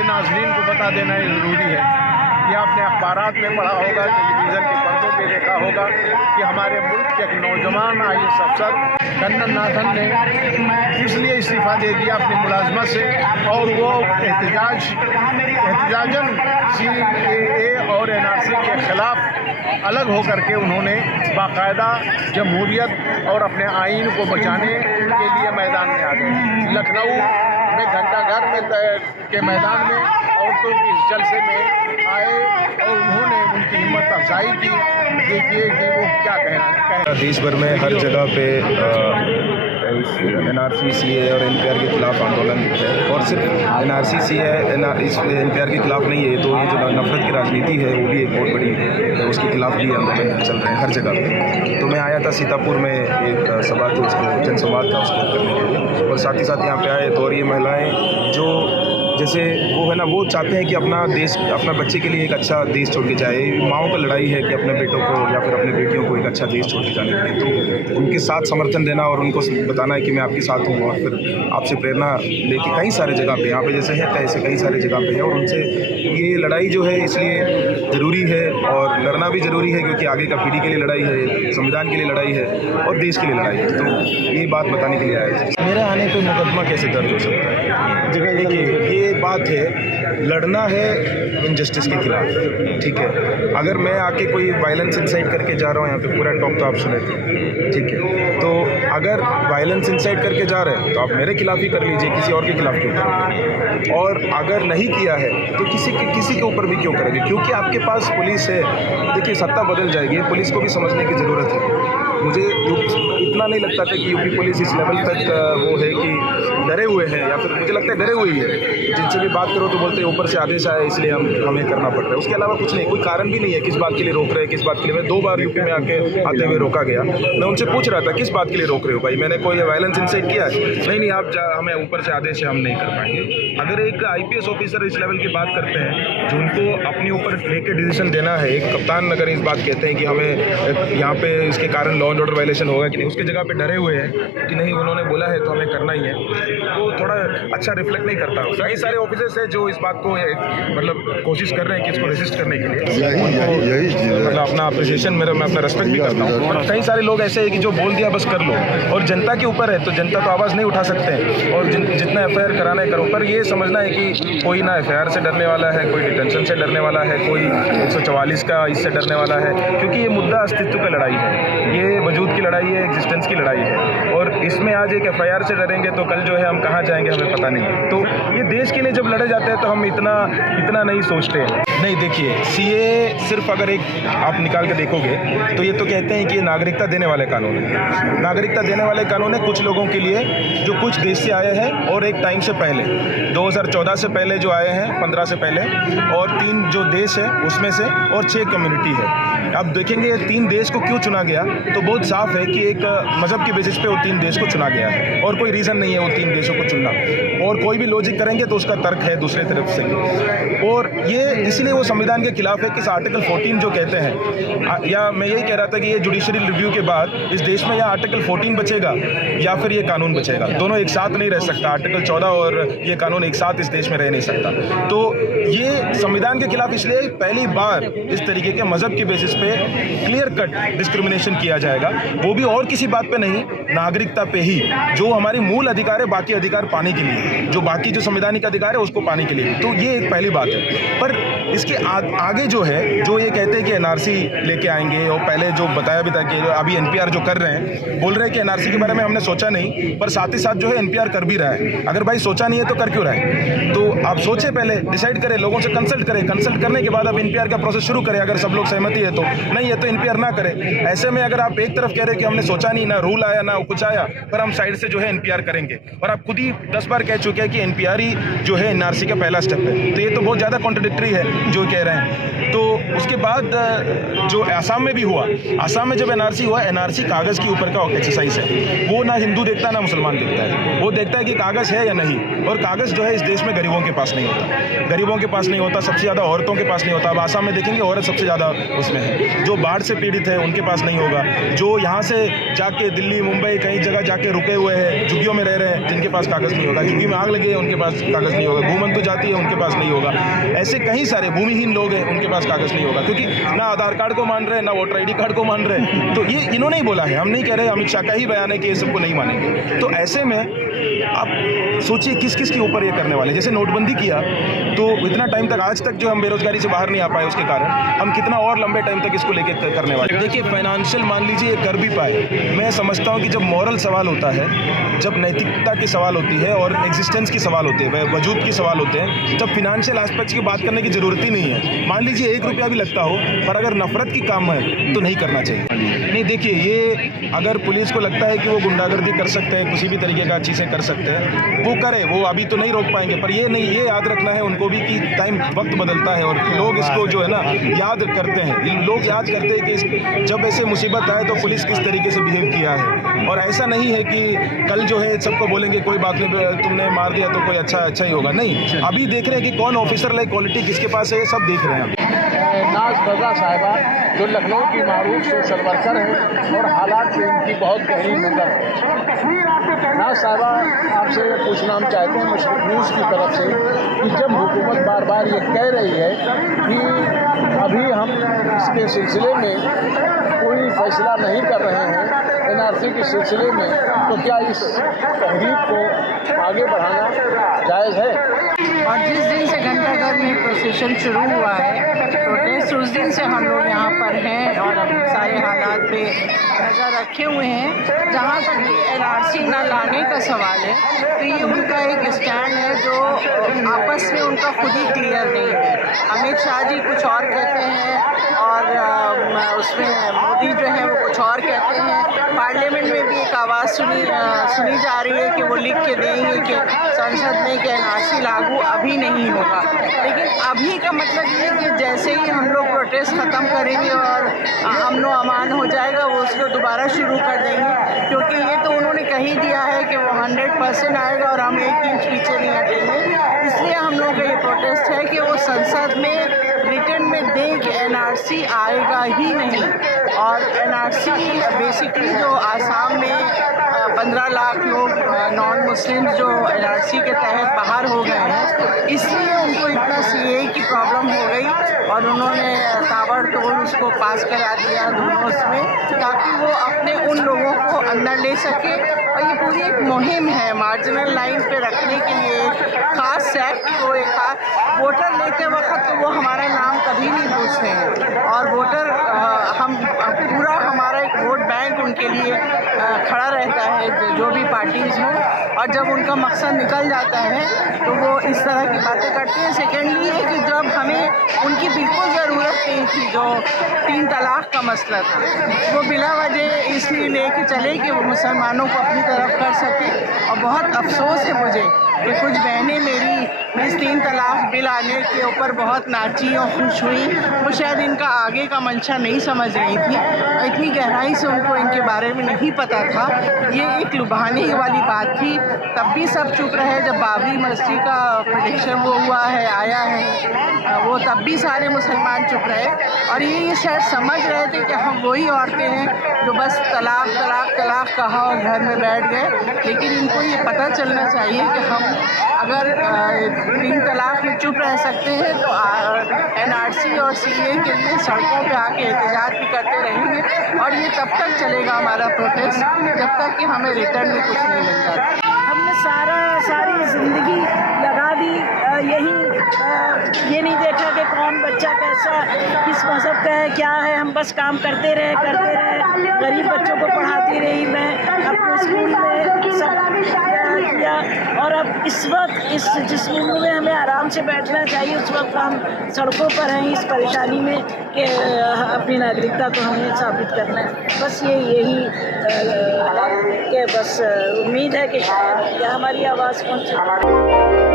के नाज़रीन को बता देना ज़रूरी है। ये आपने अखबारात में पढ़ा होगा, टेलीविज़न के पर्दों पे देखा होगा कि हमारे मुल्क के एक नौजवान IAS अफसर कन्ननाथन ने इसलिए इस्तीफ़ा दे दिया अपनी मुलाजमत से, और वो एहतजाजन CAA और NRC के ख़िलाफ़ अलग होकर के उन्होंने बाकायदा जमहूरियत और अपने आइन को बचाने के लिए मैदान में आ गए। लखनऊ में घंटाघर में के मैदान में औरतों की इस जलसे में आए और उन्होंने उनकी हिम्मत अफजाई की। देखिए कि वो क्या कहना। देश भर में हर जगह पे NRC CAA और NPR के खिलाफ आंदोलन है, और सिर्फ NRC CAA इस NPR के खिलाफ नहीं है, तो ये जो नफरत की राजनीति है वो भी एक बहुत बड़ी है, उसके खिलाफ भी आंदोलन चल रहे हैं हर जगह पे। तो मैं आया था सीतापुर में एक सभा थी, उसको जनसंवाद था उसको करने के लिए, और साथ ही साथ यहाँ पे आए तो और ये महिलाएँ जो जैसे वो है ना, वो चाहते हैं कि अपना देश, अपना बच्चे के लिए एक अच्छा देश छोड़ के जाए। माँओं का लड़ाई है कि अपने बेटों को या फिर अपने बेटियों को एक अच्छा देश छोड़ के जाने के लिए, तो उनके साथ समर्थन देना और उनको बताना है कि मैं आपके साथ हूँ, और फिर आपसे प्रेरणा लेके कई सारे जगह पे यहाँ पे जैसे है ऐसे कई सारे जगह पे है, और उनसे ये लड़ाई जो है इसलिए ज़रूरी है, और लड़ना भी ज़रूरी है क्योंकि आगे का पीढ़ी के लिए लड़ाई है, संविधान के लिए लड़ाई है और देश के लिए लड़ाई है। तो ये बात बताने के लिए आया है। मेरे आने पर मुकदमा कैसे दर्ज हो सकता है? देखिए, ये बात है, लड़ना है इनजस्टिस के खिलाफ, ठीक है। अगर मैं आके कोई वायलेंस इंसाइट करके जा रहा हूँ, यहाँ पे पूरा टॉक तो आप सुने थे, ठीक है। तो अगर वायलेंस इंसाइट करके जा रहे हैं तो आप मेरे खिलाफ ही कर लीजिए, किसी और के खिलाफ क्यों करेंगे? और अगर नहीं किया है तो किसी के ऊपर भी क्यों करेंगे? क्योंकि आपके पास पुलिस है। देखिए, सत्ता बदल जाएगी, पुलिस को भी समझने की ज़रूरत है। मुझे इतना नहीं लगता था कि यूपी पुलिस इस लेवल तक वो है कि डरे हुए हैं, या फिर मुझे लगता है डरे हुए ही है। जिनसे भी बात करो तो बोलते हैं ऊपर से आदेश आया इसलिए हमें करना पड़ रहा है, उसके अलावा कुछ नहीं, कोई कारण भी नहीं है किस बात के लिए रोक रहे हैं, किस बात के लिए। मैं 2 बार यूपी में आते हुए रोका गया, मैं उनसे पूछ रहा था किस बात के लिए रोक रहे हो भाई, मैंने कोई वायलेंस इंसाइट किया है? नहीं आप हमें ऊपर से आदेश है, हम नहीं कर पाएंगे। अगर एक IPS ऑफिसर इस लेवल की बात करते हैं जो उनको अपने ऊपर लेके डिसीजन देना है, एक कप्तान अगर इस बात कहते हैं कि हमें यहाँ पे इसके कारण लॉ एंड ऑर्डर वायलेशन होगा कि नहीं, उसके जगह पे डरे हुए हैं कि नहीं उन्होंने बोला है तो हमें करना ही है, वो थोड़ा अच्छा रिफ्लेक्ट नहीं करता। कई सारे ऑफिसर्स हैं जो इस बात को मतलब कोशिश कर रहे हैं कि इसको रेसिस्ट करने के लिए, मतलब अपना अप्रिसिएशन मैं अपना रेस्पेक्ट भी करता हूँ। कई सारे लोग ऐसे हैं कि जो बोल दिया बस कर लो, और जनता के ऊपर है तो जनता तो आवाज़ नहीं उठा सकते हैं, और जितना FIR कराना है करो। पर ये समझना है कि कोई ना FIR से डरने वाला है, कोई डिटेंशन से डरने वाला है, कोई 144 का इससे डरने वाला है, क्योंकि ये मुद्दा अस्तित्व का लड़ाई है, ये वजूद की लड़ाई है, एग्जिस्टेंस की लड़ाई है। और इसमें आज एक FIR से डरेंगे तो कल जो है हम कहाँ जाएंगे हमें पता नहीं। तो ये देश के लिए जब लड़े जाते हैं तो हम इतना नहीं सोचते हैं। नहीं, देखिए, CAA सिर्फ अगर एक आप निकाल के देखोगे तो ये तो कहते हैं कि ये नागरिकता देने वाले कानून है। नागरिकता देने वाले कानून है कुछ लोगों के लिए जो कुछ देश से आए हैं, और एक टाइम से पहले 2014 से पहले जो आए हैं, 15 से पहले, और 3 जो देश है उसमें से, और 6 कम्युनिटी है। अब देखेंगे 3 देश को क्यों चुना गया, तो बहुत साफ है कि एक मज़हब के बेसिस पे वो 3 देश को चुना गया है, और कोई रीज़न नहीं है वो 3 देशों को चुनना। और कोई भी लॉजिक करेंगे तो उसका तर्क है दूसरे तरफ से, और ये इसलिए वो संविधान के खिलाफ है कि आर्टिकल 14 जो कहते हैं, या मैं यही कह रहा था कि ये जुडिशरी रिव्यू के बाद इस देश में या आर्टिकल 14 बचेगा या फिर ये कानून बचेगा, दोनों एक साथ नहीं रह सकता। आर्टिकल 14 और ये कानून एक साथ इस देश में रह नहीं सकता। तो ये संविधान के खिलाफ इसलिए पहली बार इस तरीके के मजहब के बेसिस पे क्लियर कट डिस्क्रिमिनेशन किया जाएगा, वो भी और किसी बात पे नहीं, नागरिकता पे ही, जो हमारी मूल अधिकार है बाकी अधिकार पाने के लिए, जो बाकी जो संवैधानिक अधिकार है उसको पाने के लिए। तो ये एक पहली बात है। पर इसके आगे जो है, जो ये कहते हैं कि NRC लेके आएंगे, और पहले जो बताया भी था कि अभी NPR जो कर रहे हैं, बोल रहे हैं कि NRC के बारे में हमने सोचा नहीं, पर साथ ही साथ जो है NPR कर भी रहा है। अगर भाई सोचा नहीं है तो कर क्यों रहा है? तो आप सोचे, पहले डिसाइड करें, लोगों से कंसल्ट करें, कंसल्ट करने के बाद अब NPR का प्रोसेस शुरू करें। अगर सब लोग सहमति है तो, नहीं है तो NPR ना करें। ऐसे में अगर आप एक तरफ कह रहे कि हमने सोचा नहीं, ना रूल आया ना कुछ आया, पर हम साइड से जो है NPR करेंगे, और आप खुद ही 10 बार कह चुके हैं कि NPR ही जो है NRC का पहला स्टेप है, तो ये तो बहुत ज़्यादा कॉन्ट्रडिक्टरी है जो कह रहे हैं। तो उसके बाद जो आसाम में भी हुआ, आसाम में जब NRC हुआ, NRC कागज़ के ऊपर का एक्सरसाइज है, वो ना हिंदू देखता ना मुसलमान देखता है, वो देखता है कि कागज़ है या नहीं। और कागज़ जो है इस देश में गरीबों के पास नहीं होता, गरीबों के पास नहीं होता, सबसे ज़्यादा औरतों के पास नहीं होता। अब आसाम में देखेंगे औरत सबसे ज़्यादा उसमें है, जो बाढ़ से पीड़ित है उनके पास नहीं होगा, जो यहाँ से जाके दिल्ली मुंबई मुंबई कई जगह जाके रुके हुए हैं, झुग्गियों में रह रहे हैं, जिनके पास कागज़ नहीं होगा, झुग्गी में आग लगी है उनके पास कागज़ नहीं होगा, घूमंतु जाती है उनके पास नहीं होगा, ऐसे कई सारे भूमिहीन लोग हैं उनके पास कागज़ नहीं होगा, क्योंकि ना आधार कार्ड को मान रहे, ना वोटर ID कार्ड को मान रहे। तो ये इन्होंने ही बोला है, हम नहीं कह रहे, अमित शाह का ही बयान है कि ये सबको नहीं मानेंगे। तो ऐसे में आप सोचिए किस किस के ऊपर ये करने वाले। जैसे नोटबंदी किया तो इतना टाइम तक, आज तक जो हम बेरोजगारी से बाहर नहीं आ पाए, उसके कारण हम कितना और लंबे टाइम तक इसको लेके करने वाले। देखिए फाइनेंशियल मान लीजिए कर भी पाए, मैं समझता हूँ कि जब मॉरल सवाल होता है, जब नैतिकता की सवाल होती है और एग्जिस्टेंस की सवाल होते हैं, वजूद की सवाल होते हैं, जब फिनेंशियल एस्पेक्ट्स की बात करने की ज़रूरत ही नहीं है। मान लीजिए 1 रुपया भी लगता हो, पर अगर नफरत की काम है तो नहीं करना चाहिए। नहीं देखिए, ये अगर पुलिस को लगता है कि वो गुंडागर्दी कर सकते हैं, किसी भी तरीके का चीज़ें कर सकते हैं, वो करे, वो अभी तो नहीं रोक पाएंगे, पर ये नहीं, ये याद रखना है उनको भी कि टाइम वक्त बदलता है और लोग इसको जो है ना याद करते हैं। लोग याद करते हैं कि जब ऐसे मुसीबत आए तो पुलिस किस तरीके से बिहेव किया है, और ऐसा नहीं है कि कल जो है सबको बोलेंगे कोई बात नहीं, तुमने मार दिया तो कोई अच्छा ही होगा। नहीं, अभी देख रहे हैं कि कौन ऑफिसर लाइक क्वालिटी किसके पास है, सब देख रहे हैं। नाज रज़ा साहिबा जो लखनऊ की मारूफ सोशल वर्कर हैं और हालात से इनकी बहुत गहरी नज़र है। नाज साहिबा, आपसे ये पूछना हम चाहते हैं मशरक़ न्यूज़ की तरफ से कि जब हुकूमत बार बार ये कह रही है कि अभी हम इसके सिलसिले में कोई फैसला नहीं कर रहे हैं NRC के सिलसिले में, तो क्या इस तहरीक को आगे बढ़ाना जायज़ है? और जिस दिन से घंटाघर में प्रोसेशन शुरू हुआ है, प्रोटेस्ट, उस दिन से हम लोग यहाँ पर हैं और सारे हालात पे नज़र रखे हुए हैं। जहाँ तक NRC न लाने का सवाल है, तो ये उनका एक स्टैंड है जो आपस में उनका खुद ही क्लियर नहीं है। अमित शाह जी कुछ और कहते हैं और उसमें मोदी जो है वो कुछ और कहते हैं। पार्लियामेंट में भी एक आवाज़ सुनी जा रही है कि वो लिख के देंगे कि संसद में कि NRC लागू अभी नहीं होगा। लेकिन अभी का मतलब ये कि जैसे ही हम लोग प्रोटेस्ट ख़त्म करेंगे और अमन व अमान हो जाएगा, वो उसको दोबारा शुरू कर देंगे, क्योंकि ये तो उन्होंने कही दिया है कि वो 100% आएगा और हम 1 इंच पीछे नहीं हटेंगे। इसलिए हम लोग का ये प्रोटेस्ट है कि वो संसद में रिटर्न में दें कि NRC आएगा ही नहीं। और NRC बेसिकली जो आसाम में 15 लाख लोग नॉन मुस्लिम जो NRC के तहत बाहर हो गए हैं, इसलिए उनको इतना CAA की प्रॉब्लम हो गई और उन्होंने ताबड़तोड़ उसको पास करा दिया दोनों उसमें, ताकि वो अपने उन लोगों को अंदर ले सके। और ये पूरी एक मुहिम है मार्जिनल लाइन पे रखने के लिए, ख़ास सेक्ट को, एक वोटर लेते वक्त तो वो हमारा नाम कभी नहीं पूछते हैं और वोटर हम पूरा हमारा एक वोट बैंक उनके लिए खड़ा रहता है, जो भी पार्टीज़ हों। और जब उनका मकसद निकल जाता है तो वो इस तरह की बातें करते हैं। सेकेंडली है कि जब हमें उनकी बिल्कुल ज़रूरत नहीं थी, जो 3 तलाक़ का मसला था, वो बिला वजह इसलिए लेके चले कि वो मुसलमानों को अपनी तरफ कर सके। और बहुत अफसोस है मुझे कि कुछ बहनें मेरी इस 3 तलाक़ बिल आने के ऊपर बहुत नाची और खुश हुई। वो शायद इनका आगे का मंशा नहीं समझ रही थी और इतनी गहराई से उनको इनके बारे में नहीं पता था। ये एक लुभाने वाली बात थी। तब भी सब चुप रहे जब बाबरी मस्जिद का प्रेडिक्शन वो हुआ है, आया है, वो तब भी सारे मुसलमान चुप रहे और ये शायद समझ रहे थे कि हम वही औरतें हैं जो बस तलाक़ तलाक़ तलाक़ कहा और घर में बैठ गए। लेकिन इनको ये पता चलना चाहिए कि हम अगर 3 तलाक़ में चुप रह सकते हैं तो NRC और CAA के लिए सड़कों पे आके एहतजाज भी करते रहेंगे। और ये तब तक चलेगा हमारा प्रोटेस्ट जब तक कि हमें रिटर्न में कुछ नहीं मिल जाता। हमने सारी ज़िंदगी लगा दी ये नहीं देखा कि कौन बच्चा कैसा, किस मज़हब का है, क्या है। हम बस काम करते रहे, गरीब बच्चों को पढ़ाती रही। मैं अपने स्कूल में सब किया और अब इस वक्त जिस मुल्क में हमें आराम से बैठना चाहिए, उस वक्त हम सड़कों पर हैं इस परेशानी में कि अपनी नागरिकता को हमें साबित करना है। बस यही कि बस उम्मीद है कि शायद यह हमारी आवाज़ पहुँचे।